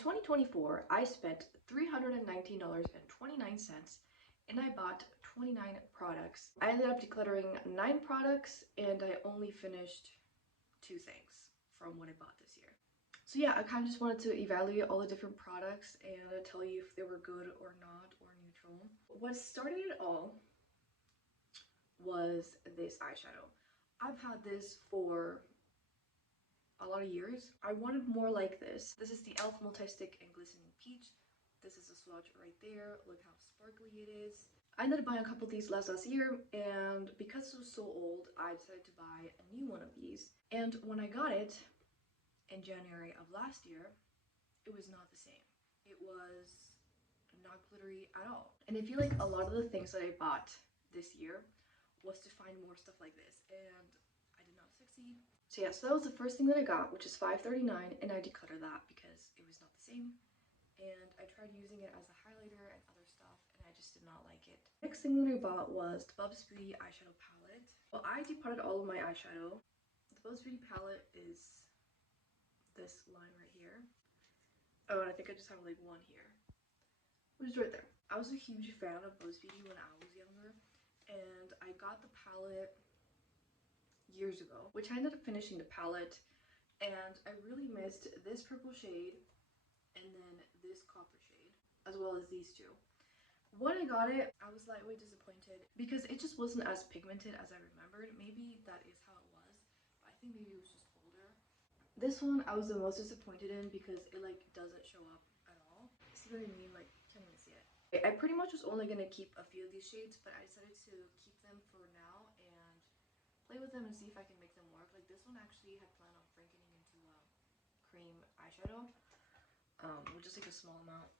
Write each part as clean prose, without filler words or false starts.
2024, I spent $319.29 and I bought 29 products. I ended up decluttering 9 products and I only finished 2 things from what I bought this year. So yeah, I kind of just wanted to evaluate all the different products and tell you if they were good or not or neutral. What started it all was this eyeshadow. I've had this for a lot of years. I wanted more like this. This is the e.l.f. Multi-Stick and Glistening Peach. This is a swatch right there. Look how sparkly it is. I ended up buying a couple of these last year, and because it was so old, I decided to buy a new one of these. And when I got it in January of last year, it was not the same. It was not glittery at all. And I feel like a lot of the things that I bought this year was to find more stuff like this, and I did not succeed. So yeah, so that was the first thing that I got, which is $5.39, and I decluttered that because it was not the same. And I tried using it as a highlighter and other stuff, and I just did not like it. Next thing that I bought was the Bubs Beauty eyeshadow palette. Well, I decluttered all of my eyeshadow. The Bubs Beauty palette is this line right here. Oh, and I think I just have like one here, which is right there. I was a huge fan of Bubs Beauty when I was younger, and I got the palette years ago, which I ended up finishing the palette, and I really missed this purple shade and then this copper shade, as well as these two. When I got it, I was lightly disappointed because it just wasn't as pigmented as I remembered. Maybe that is how it was, but I think maybe it was just older. This one I was the most disappointed in because it like doesn't show up at all. See what I mean? Like, can't even see it. I pretty much was only gonna keep a few of these shades, but I decided to keep them for now and play with them and see if I can make them work. Like this one actually had planned on frankening into a cream eyeshadow, with just like a small amount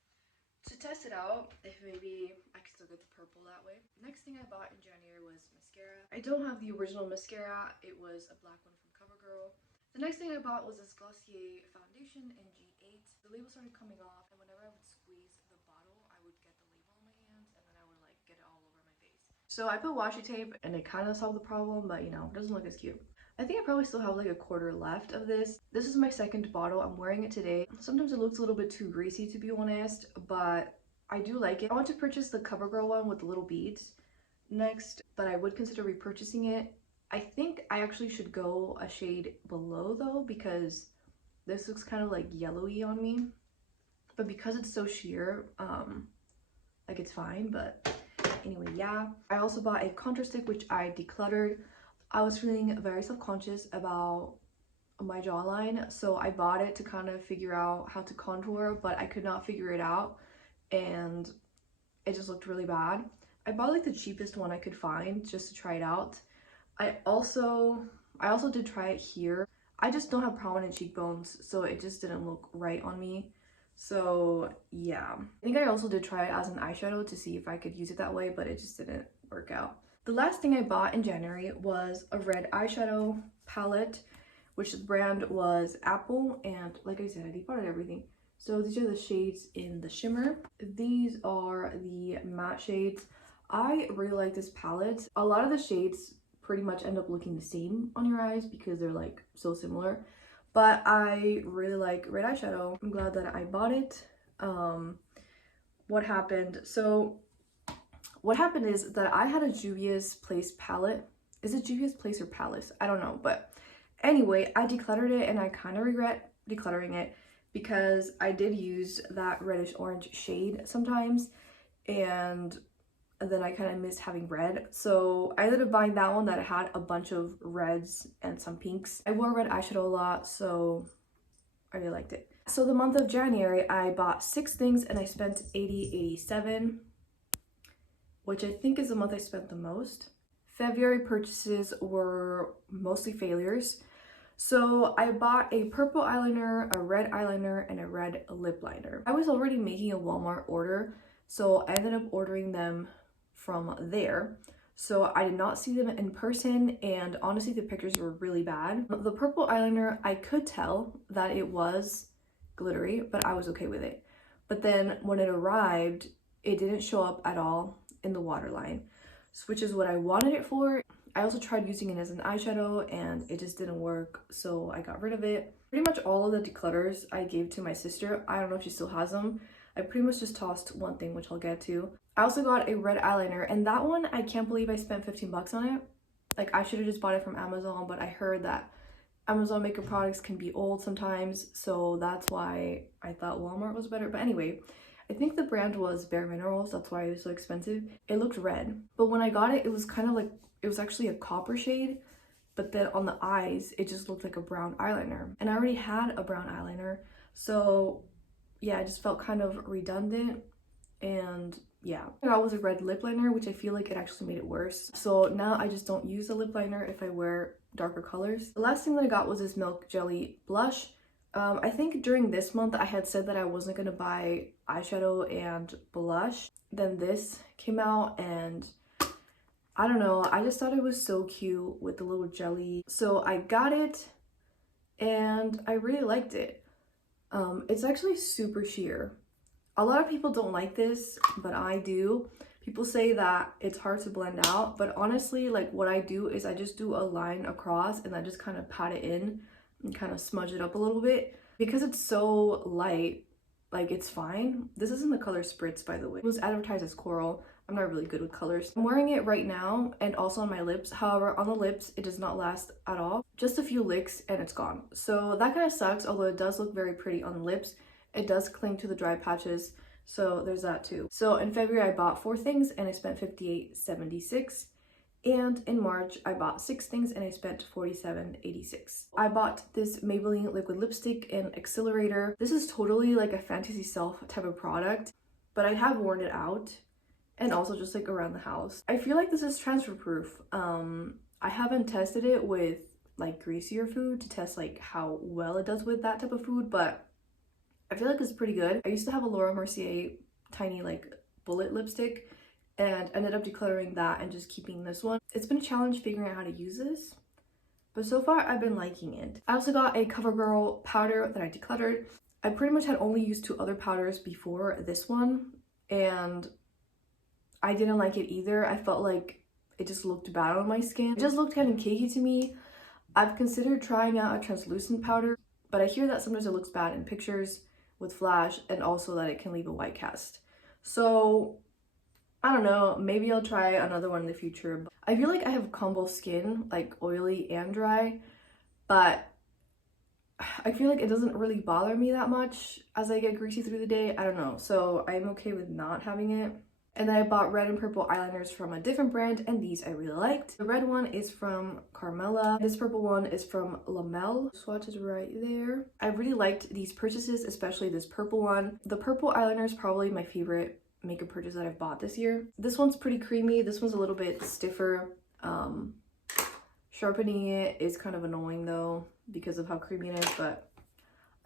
to test it out if maybe I could still get the purple that way. Next thing I bought in January was mascara. I don't have the original mascara. It was a black one from CoverGirl. The next thing I bought was this Glossier foundation in G8. The label started coming off, and whenever I would squeeze the bottle, I would get the label in my hands, and then I would like get it all over my face. So I put washi tape, and it kind of solved the problem, but you know, it doesn't look as cute. I think I probably still have like a quarter left of this. This is my second bottle. I'm wearing it today. Sometimes it looks a little bit too greasy to be honest, but I do like it. I want to purchase the CoverGirl one with the little beads next, but I would consider repurchasing it. I think I actually should go a shade below though, because this looks kind of like yellowy on me. But because it's so sheer, like it's fine, but anyway, yeah. I also bought a contour stick, which I decluttered. I was feeling very self-conscious about my jawline, so I bought it to kind of figure out how to contour, but I could not figure it out, and it just looked really bad. I bought like the cheapest one I could find just to try it out. I also did try it here. I just don't have prominent cheekbones, so it just didn't look right on me. So yeah, I think I also did try it as an eyeshadow to see if I could use it that way, but it just didn't work out. The last thing I bought in January was a red eyeshadow palette, which the brand was Apple, and like I said, I decluttered everything. So these are the shades in the shimmer. These are the matte shades. I really like this palette. A lot of the shades pretty much end up looking the same on your eyes because they're like so similar, but I really like red eyeshadow. I'm glad that I bought it. What happened is that I had a Juvia's Place palette. Is it Juvia's Place or Palace? I don't know, but anyway, I decluttered it and I kind of regret decluttering it because I did use that reddish orange shade sometimes, and then I kind of missed having red. So I ended up buying that one that had a bunch of reds and some pinks. I wore red eyeshadow a lot, so I really liked it. So the month of January, I bought 6 things and I spent $80.87, which I think is the month I spent the most. February purchases were mostly failures. So I bought a purple eyeliner, a red eyeliner, and a red lip liner. I was already making a Walmart order, so I ended up ordering them from there. So I did not see them in person, and honestly the pictures were really bad. The purple eyeliner, I could tell that it was glittery, but I was okay with it. But then when it arrived, it didn't show up at all in the waterline, which is what I wanted it for. I also tried using it as an eyeshadow and it just didn't work, so I got rid of it. Pretty much all of the declutters I gave to my sister. I don't know if she still has them. I pretty much just tossed one thing, which I'll get to. I also got a red eyeliner, and that one, I can't believe I spent 15 bucks on it. Like, I should have just bought it from Amazon, but I heard that Amazon makeup products can be old sometimes, so that's why I thought Walmart was better. But anyway, I think the brand was Bare Minerals, that's why it was so expensive. It looked red, but when I got it, it was kind of like, it was actually a copper shade, but then on the eyes, it just looked like a brown eyeliner. And I already had a brown eyeliner, so yeah, I just felt kind of redundant. And yeah, I got was a red lip liner, which I feel like it actually made it worse. So now I just don't use a lip liner if I wear darker colors. The last thing that I got was this Milk Jelly blush. I think during this month I had said that I wasn't gonna buy eyeshadow and blush. Then this came out and I don't know, I just thought it was so cute with the little jelly. So I got it and I really liked it. It's actually super sheer. A lot of people don't like this, but I do. People say that it's hard to blend out, but honestly, like what I do is I just do a line across and I just kind of pat it in and kind of smudge it up a little bit. Because it's so light, like it's fine. This isn't the color Spritz, by the way. It was advertised as coral. I'm not really good with colors. I'm wearing it right now and also on my lips. However, on the lips, it does not last at all. Just a few licks and it's gone. So that kind of sucks, although it does look very pretty on the lips. It does cling to the dry patches, so there's that too. So in February, I bought 4 things and I spent $58.76. And in March, I bought 6 things and I spent $47.86. I bought this Maybelline liquid lipstick and accelerator. This is totally like a fantasy self type of product, but I have worn it out and also just like around the house. I feel like this is transfer proof. I haven't tested it with like greasier food to test like how well it does with that type of food, but I feel like it's pretty good. I used to have a Laura Mercier tiny like bullet lipstick and ended up decluttering that and just keeping this one. It's been a challenge figuring out how to use this, but so far I've been liking it. I also got a CoverGirl powder that I decluttered. I pretty much had only used 2 other powders before this one and I didn't like it either. I felt like it just looked bad on my skin. It just looked kind of cakey to me. I've considered trying out a translucent powder, but I hear that sometimes it looks bad in pictures with flash and also that it can leave a white cast. So I don't know, maybe I'll try another one in the future. I feel like I have combo skin, like oily and dry, but I feel like it doesn't really bother me that much as I get greasy through the day. I don't know, so I'm okay with not having it. And then I bought red and purple eyeliners from a different brand, and these I really liked. The red one is from Carmela. This purple one is from Lamel. Swatch is right there. I really liked these purchases, especially this purple one. The purple eyeliner is probably my favorite makeup purchase that I've bought this year. This one's pretty creamy. This one's a little bit stiffer. Sharpening it is kind of annoying though because of how creamy it is, but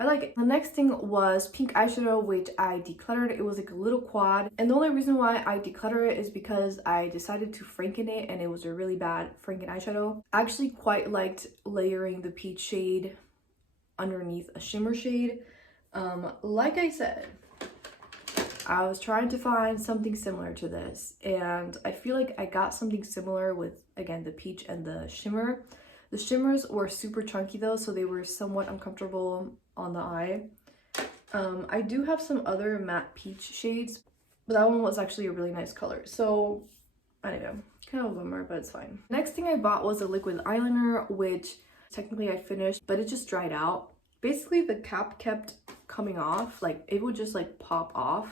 I like it. The next thing was pink eyeshadow, which I decluttered. It was like a little quad, and the only reason why I decluttered it is because I decided to franken it and it was a really bad franken eyeshadow. I actually quite liked layering the peach shade underneath a shimmer shade. Like I said, I was trying to find something similar to this, and I feel like I got something similar with, again, the peach and the shimmer. The shimmers were super chunky though, so they were somewhat uncomfortable on the eye. I do have some other matte peach shades, but that one was actually a really nice color. So I don't know, kind of a bummer, but it's fine. Next thing I bought was a liquid eyeliner, which technically I finished, but it just dried out. Basically the cap kept coming off, like it would just like pop off,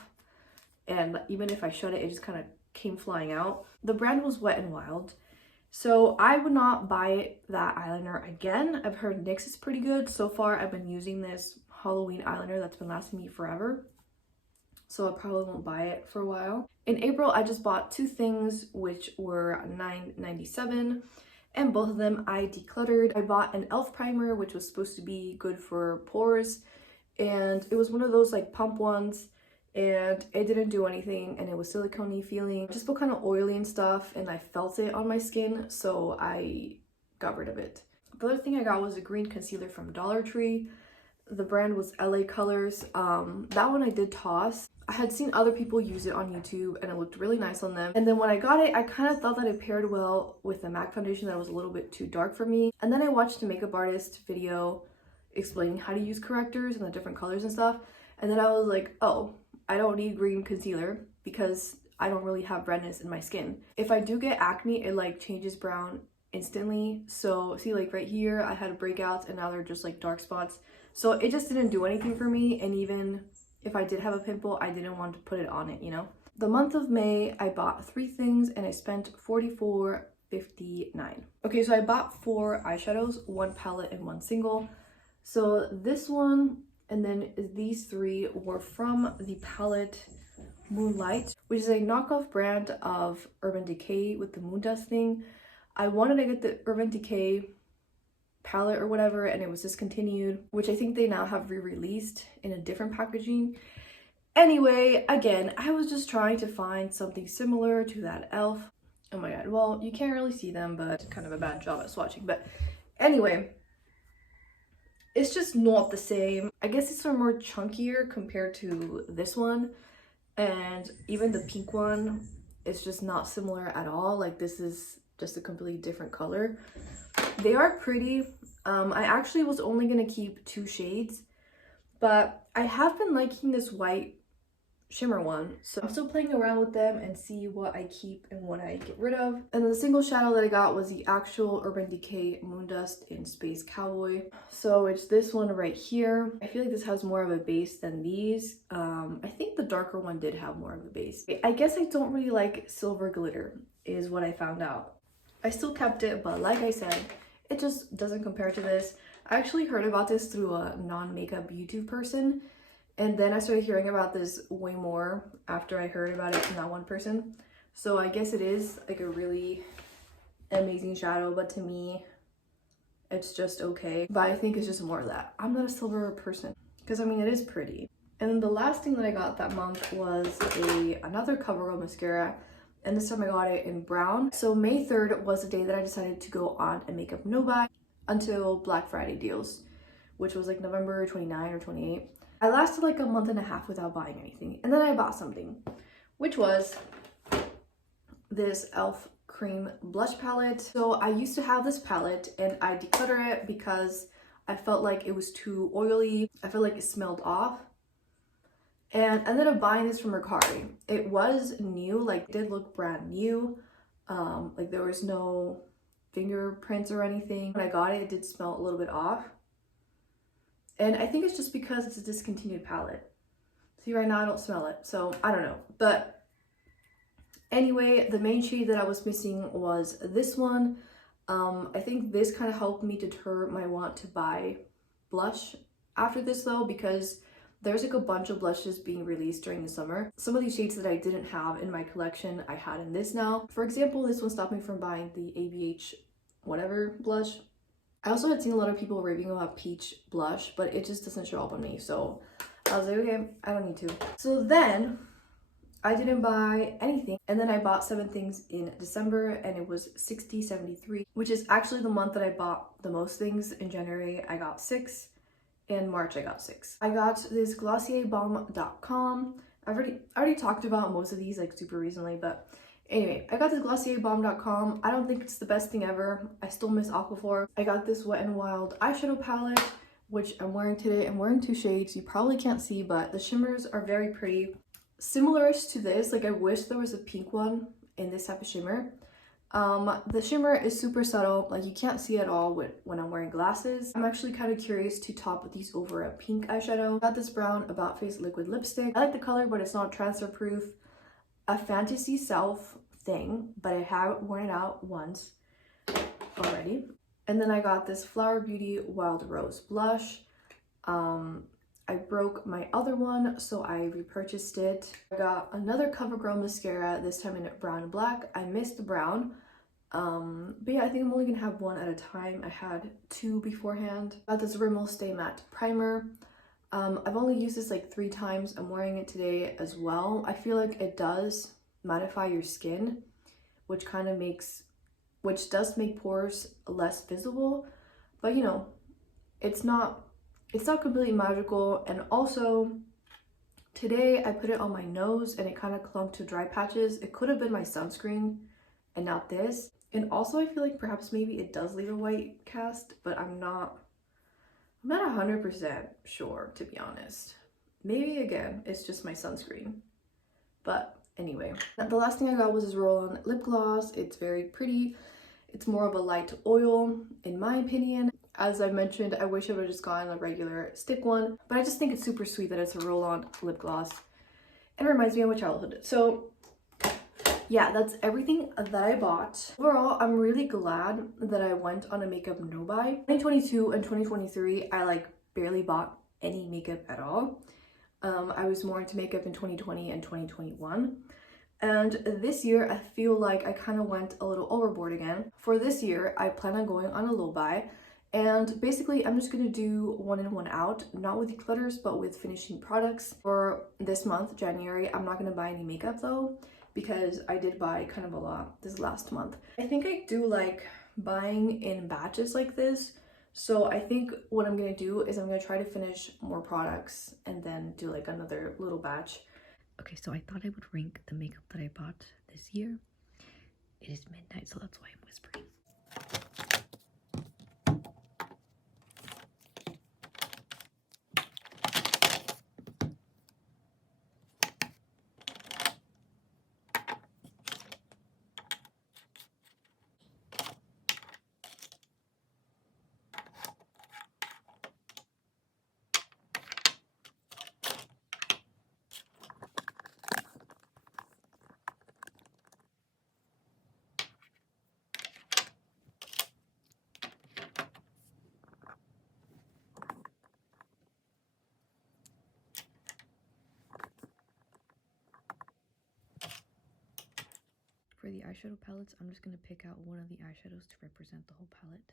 and even if I shut it, it just kind of came flying out. The brand was Wet n Wild. So I would not buy that eyeliner again. I've heard NYX is pretty good. So far, I've been using this Halloween eyeliner that's been lasting me forever. So I probably won't buy it for a while. In April, I just bought 2 things, which were $9.97. And both of them I decluttered. I bought an e.l.f. primer, which was supposed to be good for pores. And it was one of those like pump ones. And it didn't do anything, and it was silicone-y feeling. It just felt kind of oily and stuff, and I felt it on my skin, so I got rid of it. The other thing I got was a green concealer from Dollar Tree. The brand was LA Colors. That one I did toss. I had seen other people use it on YouTube and it looked really nice on them. And then when I got it, I kind of thought that it paired well with the MAC foundation that was a little bit too dark for me. And then I watched a makeup artist video explaining how to use correctors and the different colors and stuff. And then I was like, oh, I don't need green concealer because I don't really have redness in my skin. If I do get acne, it like changes brown instantly. So see, like right here, I had breakouts and now they're just like dark spots. So it just didn't do anything for me. And even if I did have a pimple, I didn't want to put it on it, you know? The month of May, I bought 3 things and I spent $44.59. Okay, so I bought 4 eyeshadows, 1 palette and 1 single. So this one and then these 3 were from the palette Moonlight, which is a knockoff brand of Urban Decay with the moon dust thing. I wanted to get the Urban Decay palette or whatever and it was discontinued, which I think they now have re-released in a different packaging. Anyway, again, I was just trying to find something similar to that elf. Oh my god, well, you can't really see them, but it's kind of a bad job at swatching. But anyway, it's just not the same. I guess it's more chunkier compared to this one, and even the pink one, it's just not similar at all. Like this is just a completely different color. They are pretty. I actually was only gonna keep 2 shades, but I have been liking this white shimmer one, so I'm still playing around with them and see what I keep and what I get rid of. And the single shadow that I got was the actual Urban Decay Moon Dust in Space Cowboy. So it's this one right here. I feel like this has more of a base than these. I think the darker one did have more of a base. I guess I don't really like silver glitter is what I found out. I still kept it, but like I said, it just doesn't compare to this. I actually heard about this through a non-makeup YouTube person, and then I started hearing about this way more after I heard about it from that one person. So I guess it is like a really amazing shadow, but to me, it's just okay. But I think it's just more of that. I'm not a silver person, because I mean, it is pretty. And then the last thing that I got that month was another CoverGirl mascara. And this time I got it in brown. So May 3rd was the day that I decided to go on a makeup no buy until Black Friday deals, which was like November 29 or 28. I lasted like a month and a half without buying anything. And then I bought something, which was this e.l.f. cream blush palette. So I used to have this palette and I decluttered it because I felt like it was too oily. I felt like it smelled off. And I ended up buying this from Mercari. It was new, like it did look brand new. Like there was no fingerprints or anything. When I got it, it did smell a little bit off. And I think it's just because it's a discontinued palette. See, right now I don't smell it, so I don't know. But anyway, the main shade that I was missing was this one. I think this kind of helped me deter my want to buy blush after this though, because there's like a bunch of blushes being released during the summer. Some of these shades that I didn't have in my collection, I had in this now. For example, this one stopped me from buying the ABH whatever blush. I also had seen a lot of people raving about peach blush, but it just doesn't show up on me. So I was like, okay, I don't need to. So then I didn't buy anything. And then I bought 7 things in December and it was $60.73, which is actually the month that I bought the most things. In January, I got 6. In March, I got 6. I got this glacierbalm.com. I already talked about most of these like super recently, but anyway, I got this glacierbalm.com. I don't think it's the best thing ever. I still miss Aquaphor. I got this Wet n Wild eyeshadow palette, which I'm wearing today. I'm wearing 2 shades. You probably can't see, but the shimmers are very pretty. Similar to this, like I wish there was a pink one in this type of shimmer. The shimmer is super subtle, like you can't see at all when I'm wearing glasses. I'm actually kind of curious to top these over a pink eyeshadow. I got this brown About Face liquid lipstick. I like the color, but it's not transfer proof. A Fantasy Self thing, but I have worn it out once already. And then I got this Flower Beauty Wild Rose blush. I broke my other one, so I repurchased it. I got another CoverGirl mascara, this time in brown and black. I missed the brown. But yeah, I think I'm only gonna have 1 at a time. I had 2 beforehand. I got this Rimmel Stay Matte primer. I've only used this like 3 times. I'm wearing it today as well. I feel like it does mattify your skin, which does make pores less visible. But you know, it's not It's not completely magical. And also, today I put it on my nose and it kind of clumped to dry patches. It could have been my sunscreen and not this. And also I feel like perhaps maybe it does leave a white cast, but I'm not 100% sure, to be honest. Maybe again, it's just my sunscreen. But anyway, the last thing I got was this roll-on lip gloss. It's very pretty. It's more of a light oil, in my opinion. As I mentioned, I wish I would have just gotten a regular stick one, but I just think it's super sweet that it's a roll-on lip gloss. It reminds me of my childhood. So yeah, that's everything that I bought. Overall, I'm really glad that I went on a makeup no-buy. 2022 and 2023, I like barely bought any makeup at all. I was more into makeup in 2020 and 2021. And this year, I feel like I kind of went a little overboard again. For this year, I plan on going on a low buy. And basically, I'm just going to do one in, one out, not with declutters, but with finishing products. For this month, January, I'm not going to buy any makeup though, because I did buy kind of a lot this last month. I think I do like buying in batches like this. So I think what I'm going to do is I'm going to try to finish more products and then do like another little batch. Okay, so I thought I would rank the makeup that I bought this year. It is midnight, so that's why I'm whispering. For the eyeshadow palettes, I'm just going to pick out one of the eyeshadows to represent the whole palette.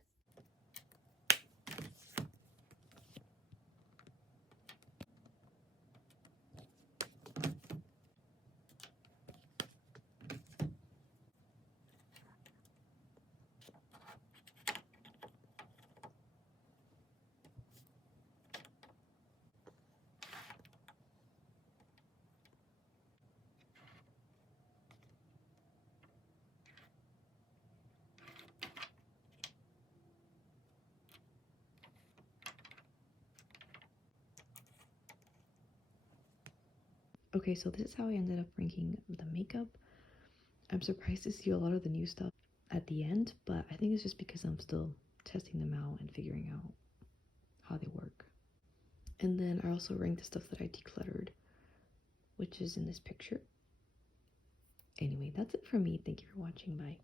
Okay, so this is how I ended up ranking the makeup. I'm surprised to see a lot of the new stuff at the end, but I think it's just because I'm still testing them out and figuring out how they work. And then I also ranked the stuff that I decluttered, which is in this picture. Anyway, that's it from me. Thank you for watching. Bye.